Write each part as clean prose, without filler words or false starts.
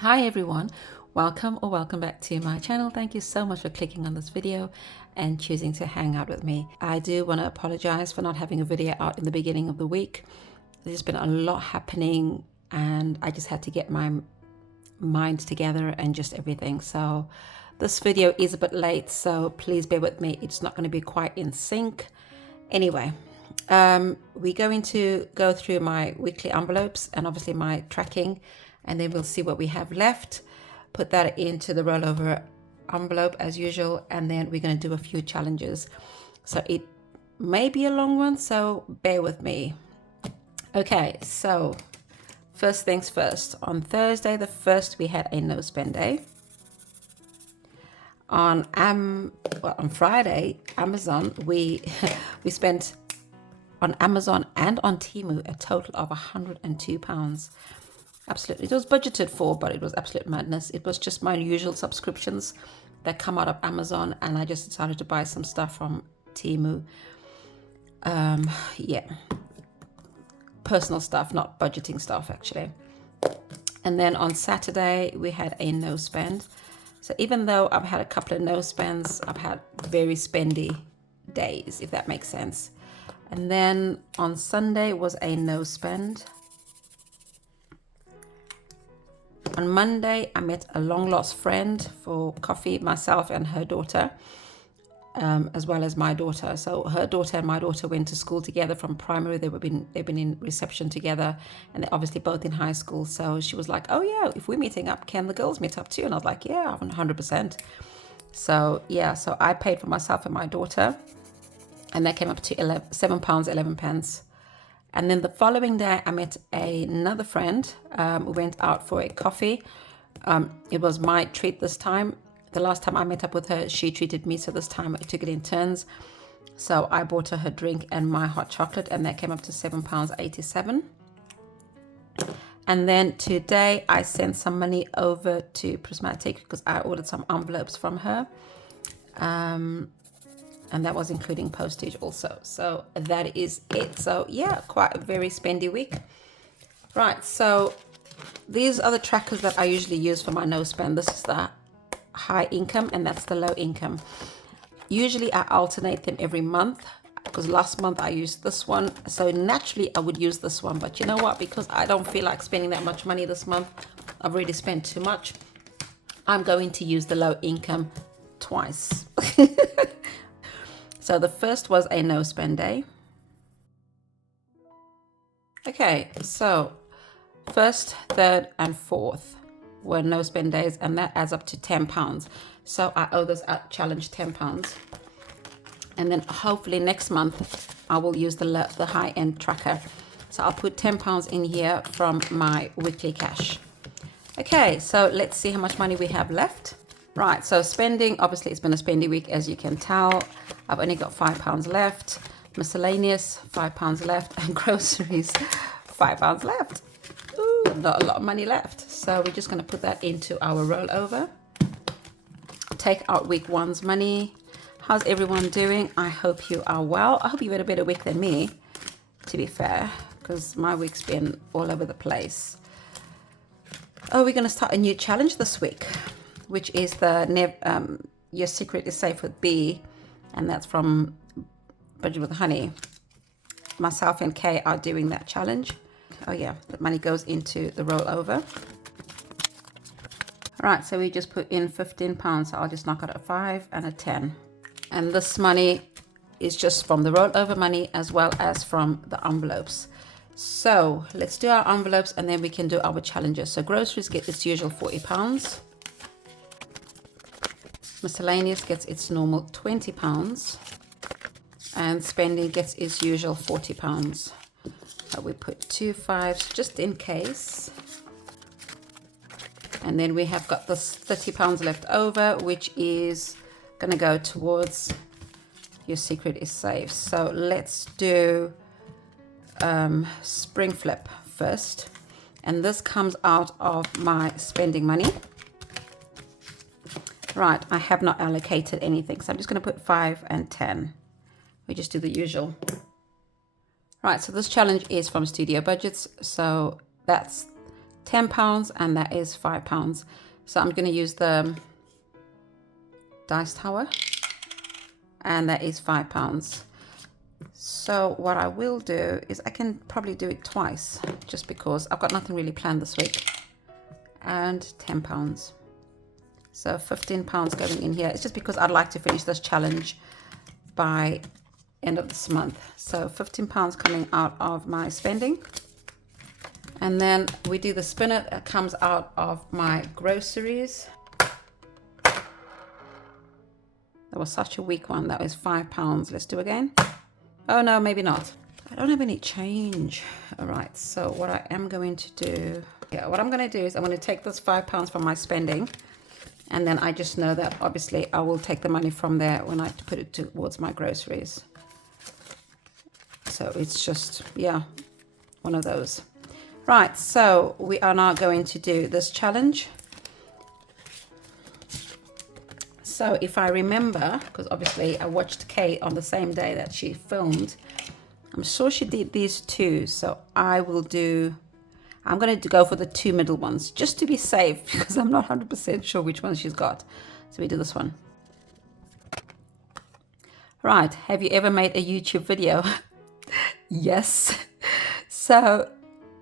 Hi everyone, welcome back to my channel. Thank you so much for clicking on this video and choosing to hang out with me. I do want to apologize for not having a video out in the beginning of the week. There's been a lot happening and I just had to get my mind together and just everything. So this video is a bit late, so please bear with me. It's not going to be quite in sync. Anyway, we're going to go through my weekly envelopes and obviously my tracking, and then we'll see what we have left, put that into the rollover envelope as usual, and then we're going to do a few challenges. So it may be a long one, so bear with me. Okay, so first things first. On Thursday the 1st, we had a no spend day. On Friday, Amazon, we spent on Amazon and on Temu a total of £102. Absolutely, it was budgeted for, but it was absolute madness. It was just my usual subscriptions that come out of Amazon, and I just decided to buy some stuff from Temu. Yeah, personal stuff, not budgeting stuff actually. And then on Saturday we had a no spend. So even though I've had a couple of no spends, I've had very spendy days, if that makes sense. And then on Sunday was a no spend. On Monday, I met a long lost friend for coffee, myself and her daughter, as well as my daughter. So her daughter and my daughter went to school together from primary. They've been in reception together, and they're obviously both in high school. So she was like, "Oh yeah, if we're meeting up, can the girls meet up too?" And I was like, "Yeah, 100%." So yeah, so I paid for myself and my daughter, and that came up to £7.11. And then the following day, I met another friend. We went out for a coffee. It was my treat this time. The last time I met up with her, she treated me. So this time I took it in turns. So I bought her drink and my hot chocolate, and that came up to £7.87. And then today I sent some money over to Prismatic because I ordered some envelopes from her. And that was including postage also. So that is it. So yeah, quite a very spendy week. Right, so these are the trackers that I usually use for my no spend. This is the high income and that's the low income. Usually I alternate them every month because last month I used this one. So naturally I would use this one. But you know what? Because I don't feel like spending that much money this month, I've already spent too much. I'm going to use the low income twice. So the first was a no spend day. Okay, so first, third, and fourth were no spend days, and that adds up to £10. So I owe this challenge £10. And then hopefully next month I will use the high end tracker. So I'll put £10 in here from my weekly cash. Okay, so let's see how much money we have left. Right, so spending, obviously it's been a spendy week as you can tell. I've only got £5 left. Miscellaneous, £5 left. And groceries, £5 left. Ooh, not a lot of money left. So we're just going to put that into our rollover. Take out week one's money. How's everyone doing? I hope you are well. I hope you've had a better week than me, to be fair, because my week's been all over the place. Oh, we're going to start a new challenge this week, which is the Your Secret is Safe with B, and that's from Budget with Honey. Myself and Kay are doing that challenge. Oh yeah, the money goes into the rollover. All right, so we just put in £15, so I'll just knock out a 5 and a 10. And this money is just from the rollover money as well as from the envelopes. So let's do our envelopes and then we can do our challenges. So groceries get its usual £40. Miscellaneous gets its normal £20. And spending gets its usual £40. So we put 2 5s just in case. And then we have got this £30 left over, which is going to go towards Your Secret is Safe. So let's do Spring Flip first. And this comes out of my spending money. Right, I have not allocated anything, so I'm just going to put 5 and 10. We just do the usual. Right, so this challenge is from Studio Budgets, so that's £10 and that is £5. So I'm going to use the dice tower and that is £5. So what I will do is I can probably do it twice just because I've got nothing really planned this week. And £10. So £15 going in here. It's just because I'd like to finish this challenge by end of this month. So £15 coming out of my spending. And then we do the spinner that comes out of my groceries. That was such a weak one. That was £5. Let's do again. Oh no, maybe not. I don't have any change. All right, so what I am going to do, what I'm going to do is I'm going to take this £5 from my spending. And then I just know that obviously I will take the money from there when I put it towards my groceries. So it's just, yeah, one of those. Right, so we are now going to do this challenge. So if I remember, because obviously I watched Kate on the same day that she filmed, I'm sure she did these two. So I will do, I'm going to go for the two middle ones just to be safe because I'm not 100% sure which one she's got. So we do this one. Right, have you ever made a YouTube video? Yes. So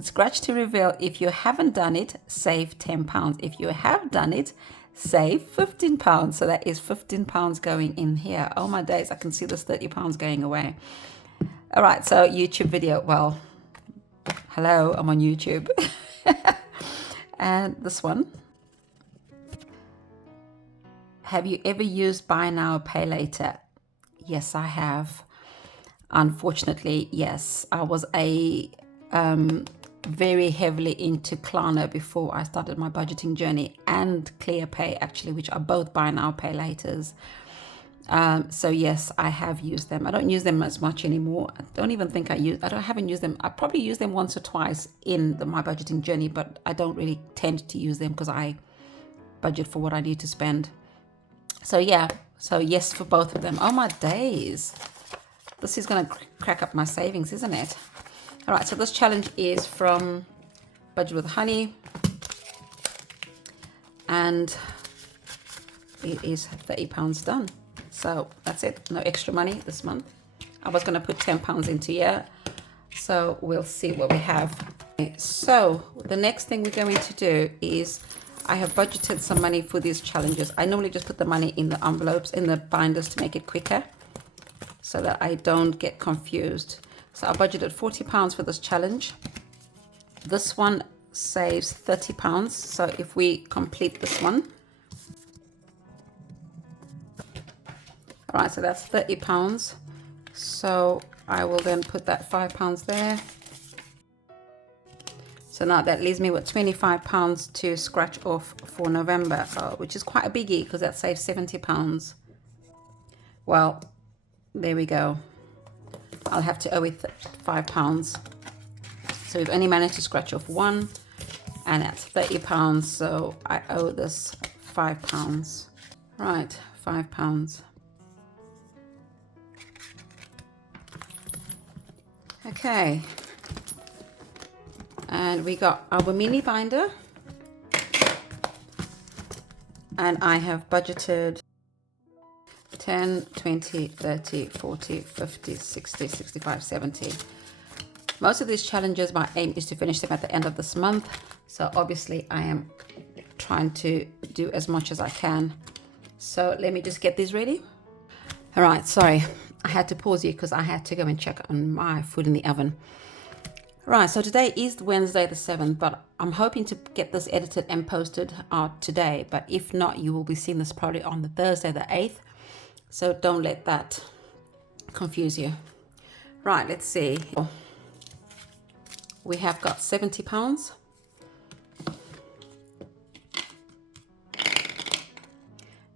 scratch to reveal. If you haven't done it, save £10. If you have done it, save £15. So that is £15 going in here. Oh my days, I can see this £30 going away. All right, so YouTube video. Well, hello, I'm on YouTube. And this one. Have you ever used buy now, pay later? Yes, I have. Unfortunately, yes. I was very heavily into Klarna before I started my budgeting journey, and ClearPay actually, which are both buy now, pay laters. So yes, I have used them. I don't use them as much anymore. I don't even think I haven't used them. I probably used them once or twice in my budgeting journey, but I don't really tend to use them because I budget for what I need to spend. So yeah, so yes for both of them. Oh my days. This is going to crack up my savings, isn't it? All right, so this challenge is from Budget with Honey. And it is £30 done. So that's it. No extra money this month. I was going to put £10 into here. So we'll see what we have. Okay, so the next thing we're going to do is I have budgeted some money for these challenges. I normally just put the money in the envelopes, in the binders to make it quicker so that I don't get confused. So I budgeted £40 for this challenge. This one saves £30. So if we complete this one, all right, so that's £30. So I will then put that £5 there. So now that leaves me with £25 to scratch off for November, which is quite a biggie because that saves £70. Well, there we go. I'll have to owe it £5. So we've only managed to scratch off one, and that's £30. So I owe this £5. Right, £5. Okay. And we got our mini binder. And I have budgeted 10, 20, 30, 40, 50, 60, 65, 70. Most of these challenges, my aim is to finish them at the end of this month. So obviously I am trying to do as much as I can. So let me just get these ready. All right, sorry. I had to pause you because I had to go and check on my food in the oven. Right, so today is Wednesday the 7th, but I'm hoping to get this edited and posted out today. But if not, you will be seeing this probably on the Thursday the 8th. So don't let that confuse you. Right, let's see. We have got £70.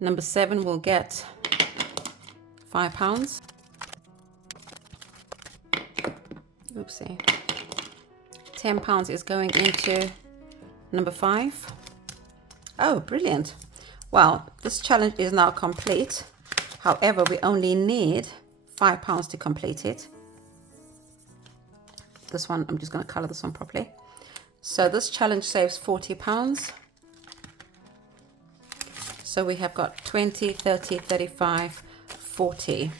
Number 7 will get £5. Oopsie. £10 is going into number 5. Oh, brilliant. Well, this challenge is now complete. However, we only need £5 to complete it. This one, I'm just going to color this one properly. So this challenge saves £40. So we have got 20, 30, 35, 40.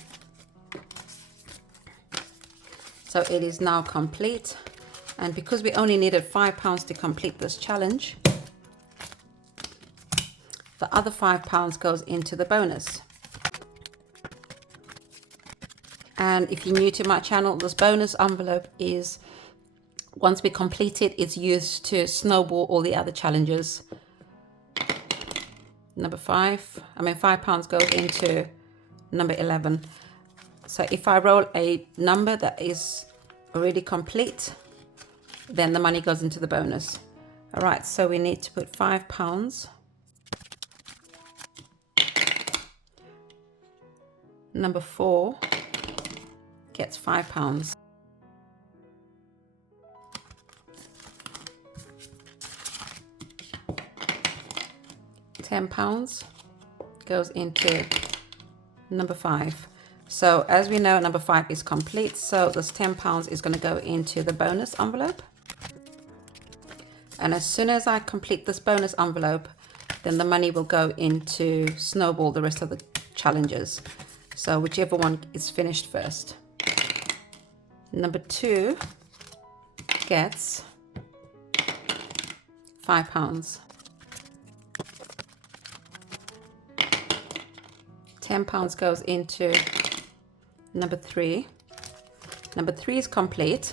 So it is now complete. And because we only needed £5 to complete this challenge, the other £5 goes into the bonus. And if you're new to my channel, this bonus envelope is, once we complete it, it's used to snowball all the other challenges. Number £5 goes into number 11. So if I roll a number that is already complete, then the money goes into the bonus. All right, so we need to put £5. Number 4 gets £5. £10 goes into number 5. So as we know, number 5 is complete. So this £10 is going to go into the bonus envelope. And as soon as I complete this bonus envelope, then the money will go into snowball the rest of the challenges. So whichever one is finished first. Number 2 gets £5. £10 goes into number 3. Number 3 is complete.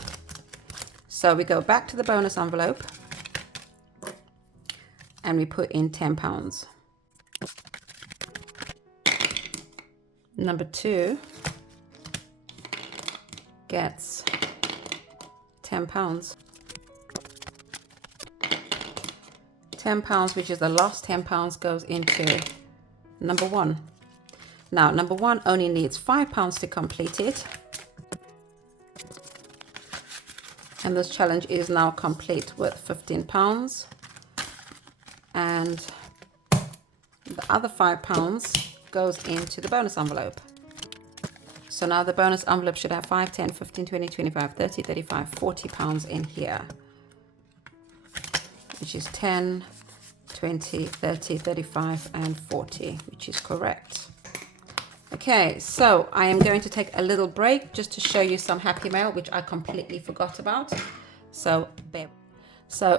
So we go back to the bonus envelope and we put in £10. Number 2 gets £10. £10, which is the last £10, goes into number 1. Now, number 1 only needs £5 to complete it. And this challenge is now complete with £15. And the other £5 goes into the bonus envelope. So now the bonus envelope should have 5, 10, 15, 20, 25, 30, 35, 40 pounds in here, which is 10, 20, 30, 35, and 40, which is correct. Okay, so I am going to take a little break just to show you some happy mail, which I completely forgot about. So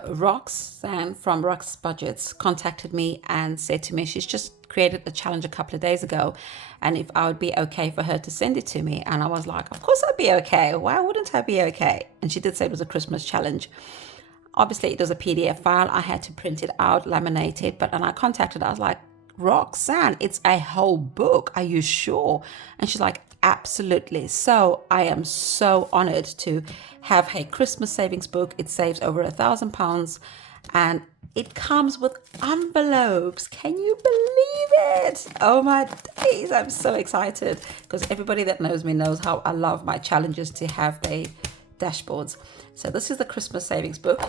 Roxanne from Rox Budgets contacted me and said to me she's just created a challenge a couple of days ago, and if I would be okay for her to send it to me. And I was like, of course I'd be okay. Why wouldn't I be okay? And she did say it was a Christmas challenge. Obviously it was a PDF file. I had to print it out, laminate it, and I contacted her. I was like, Roxanne, it's a whole book. Are you sure? And she's like, absolutely. So I am so honored to have a Christmas savings book. It saves over £1,000 and it comes with envelopes. Can you believe it? Oh my days, I'm so excited, because everybody that knows me knows how I love my challenges to have the dashboards. So this is the Christmas savings book.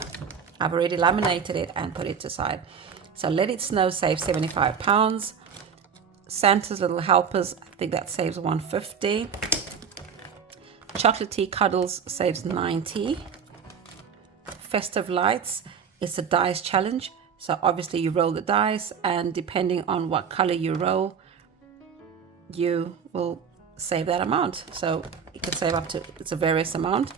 I've already laminated it and put it aside. So Let It Snow saves £75. Santa's Little Helpers, I think that saves £150. Chocolatey Cuddles saves £90. Festive Lights, it's a dice challenge. So obviously you roll the dice, and depending on what color you roll, you will save that amount. So you can save up to, it's a various amount.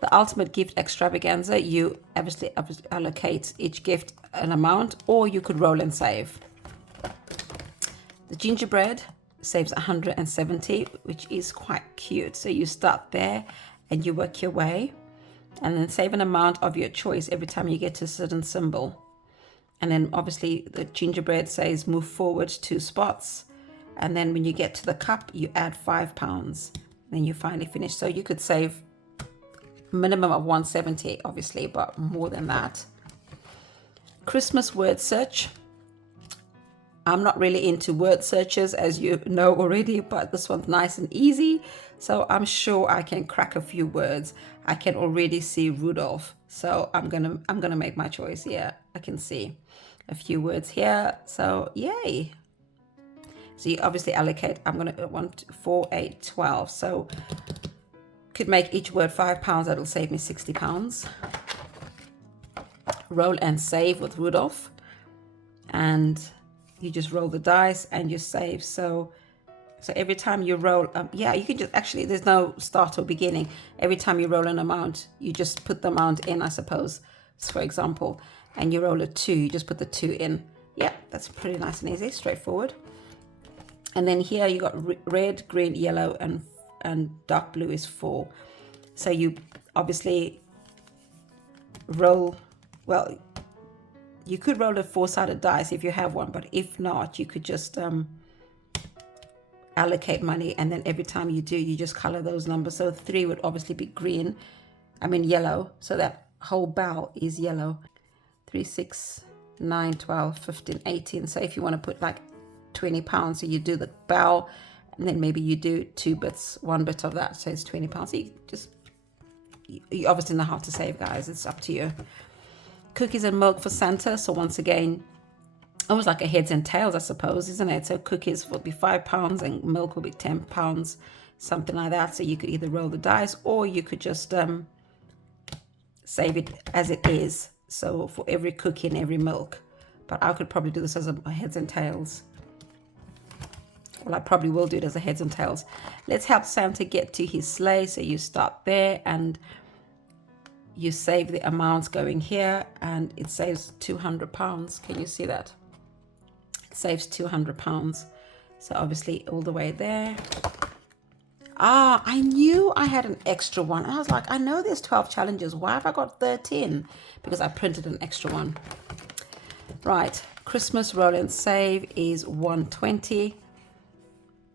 The Ultimate Gift Extravaganza, you obviously allocate each gift an amount, or you could roll and save. The Gingerbread saves 170, which is quite cute. So you start there and you work your way, and then save an amount of your choice every time you get to a certain symbol. And then obviously the Gingerbread says move forward 2 spots. And then when you get to the cup, you add £5. Then you finally finish. So you could save minimum of 170, obviously, but more than that. Christmas word search. I'm not really into word searches, as you know already, but this one's nice and easy. So I'm sure I can crack a few words. I can already see Rudolph. So I'm gonna make my choice. Yeah, I can see a few words here. So yay. So you obviously allocate, I'm gonna want 4, 8, 12. So could make each word £5. That'll save me £60. roll and save with Rudolph, and you just roll the dice and you save. So every time you roll, yeah, you can just actually, there's no start or beginning. Every time you roll an amount, you just put the amount in, I suppose, for example, and you roll a 2, you just put the 2 in. Yeah, that's pretty nice and easy, straightforward. And then here you got red, green, yellow, and dark blue is 4. So you obviously roll, well, you could roll a 4-sided dice if you have one, but if not, you could just allocate money, and then every time you do, you just color those numbers. So 3 would obviously be green, yellow, so that whole bowl is yellow. 3, 6, 9, 12, 15, 18. So if you want to put like 20 pounds, so you do the bowl, and then maybe you do 2 bits, 1 bit of that, so it's 20 pounds. So you obviously know how to save, guys. It's up to you. Cookies and milk for Santa. So once again, almost like a heads and tails, I suppose, isn't it? So cookies will be £5 and milk will be £10, something like that. So you could either roll the dice, or you could just save it as it is. So for every cookie and every milk. But I could probably do this as a heads and tails. Well, I probably will do it as a heads and tails. Let's help Santa get to his sleigh. So you start there and you save the amounts going here, and it saves £200. Can you see that? Saves £200. So obviously all the way there. I knew I had an extra one. I was like, I know there's 12 challenges. Why have I got 13? Because I printed an extra one. Right, Christmas roll and save is 120.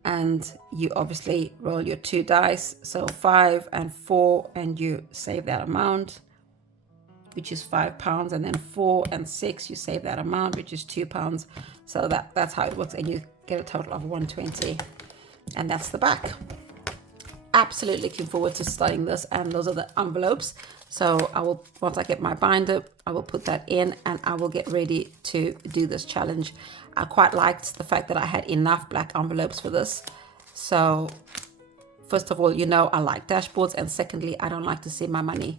And you obviously roll your 2 dice. So 5 and 4, and you save that amount, which is £5, and then 4 and 6, you save that amount, which is £2. So that's how it works, and you get a total of 120, and that's the back. Absolutely looking forward to starting this, and those are the envelopes. So I will, once I get my binder, I will put that in, and I will get ready to do this challenge. I quite liked the fact that I had enough black envelopes for this. So first of all, you know I like dashboards, and secondly, I don't like to see my money.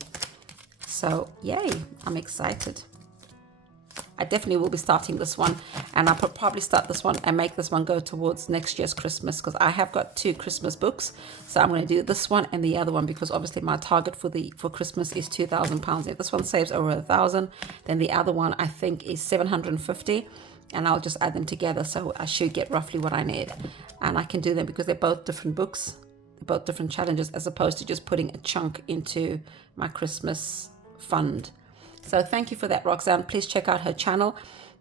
So yay, I'm excited. I definitely will be starting this one, and I'll probably start this one and make this one go towards next year's Christmas, because I have got 2 Christmas books. So I'm going to do this one and the other one, because obviously my target for Christmas is £2,000. If this one saves over 1,000, then the other one I think is 750, and I'll just add them together. So I should get roughly what I need, and I can do them because they're both different books, they're both different challenges, as opposed to just putting a chunk into my Christmas fund. So thank you for that, Roxanne. Please check out her channel,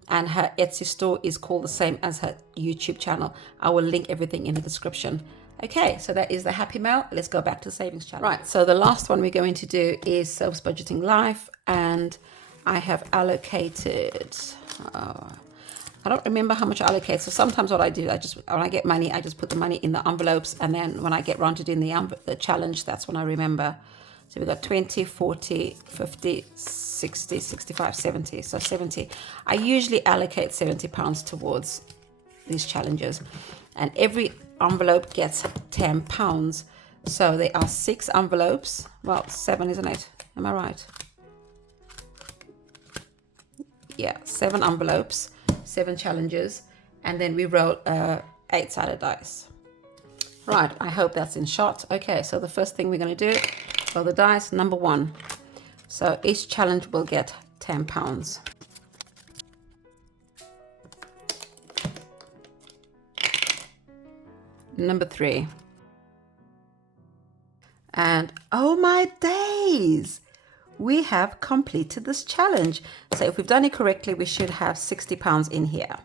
and her Etsy store is called the same as her YouTube channel. I will link everything in the description. Okay, so that is the Happy Mail. Let's go back to the savings challenge. Right, so the last one we're going to do is Self Budgeting Life, and I have allocated, I don't remember how much I allocate. So sometimes what I do, when I get money, I just put the money in the envelopes, and then when I get around to doing the challenge, that's when I remember. So we've got 20, 40, 50, 60, 65, 70. So 70. I usually allocate £70 towards these challenges. And every envelope gets £10. So there are 6 envelopes. Well, 7, isn't it? Am I right? Yeah, 7 envelopes, 7 challenges. And then we roll 8-sided dice. Right, I hope that's in shot. Okay, so the first thing we're going to do, roll the dice, number 1. So each challenge will get £10. Number 3. And oh my days, we have completed this challenge. So if we've done it correctly, we should have £60 in here.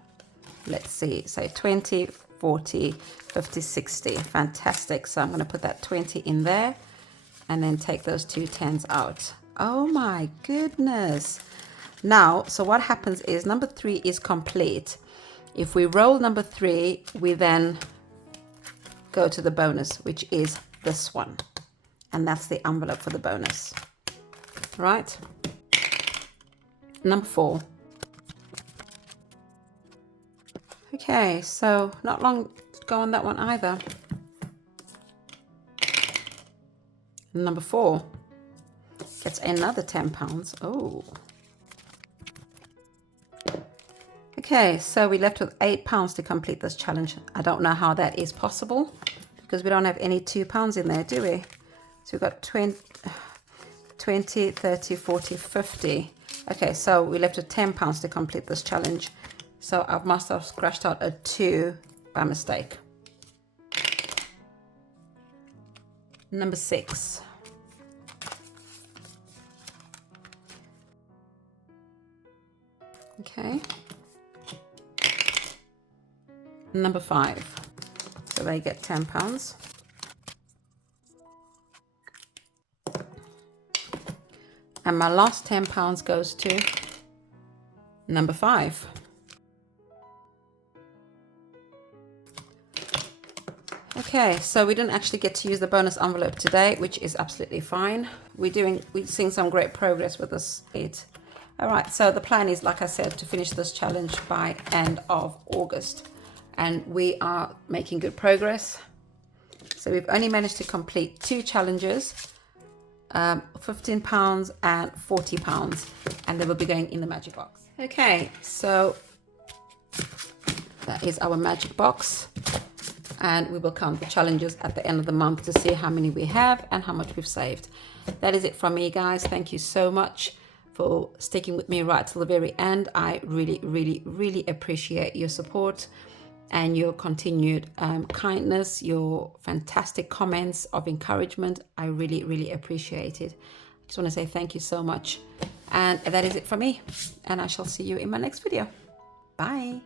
Let's see, so 20, 40, 50, 60. Fantastic. So I'm going to put that 20 in there, and then take those 2 10s out. Oh my goodness. Now, so what happens is number 3 is complete. If we roll number 3, we then go to the bonus, which is this one. And that's the envelope for the bonus. Right? Number 4. Okay, so not long to go on that one either. Number 4 gets another £10. Oh, Okay, so we're left with £8 to complete this challenge. I don't know how that is possible because we don't have any £2 in there, do we? So we've got 20, 30, 40, 50. Okay, so we're left with £10 to complete this challenge. So I must have scratched out a 2 by mistake. Number 6. Okay. Number 5. So they get £10. And my last £10 goes to number 5. Okay, so we didn't actually get to use the bonus envelope today, which is absolutely fine. We're seeing some great progress with this aid. All right, so the plan is, like I said, to finish this challenge by end of August. And we are making good progress. So we've only managed to complete 2 challenges, £15 and £40, and they will be going in the magic box. Okay, so that is our magic box. And we will count the challenges at the end of the month to see how many we have and how much we've saved. That is it from me, guys. Thank you so much for sticking with me right till the very end. I really, really, really appreciate your support and your continued kindness, your fantastic comments of encouragement. I really, really appreciate it. I just want to say thank you so much. And that is it from me. And I shall see you in my next video. Bye.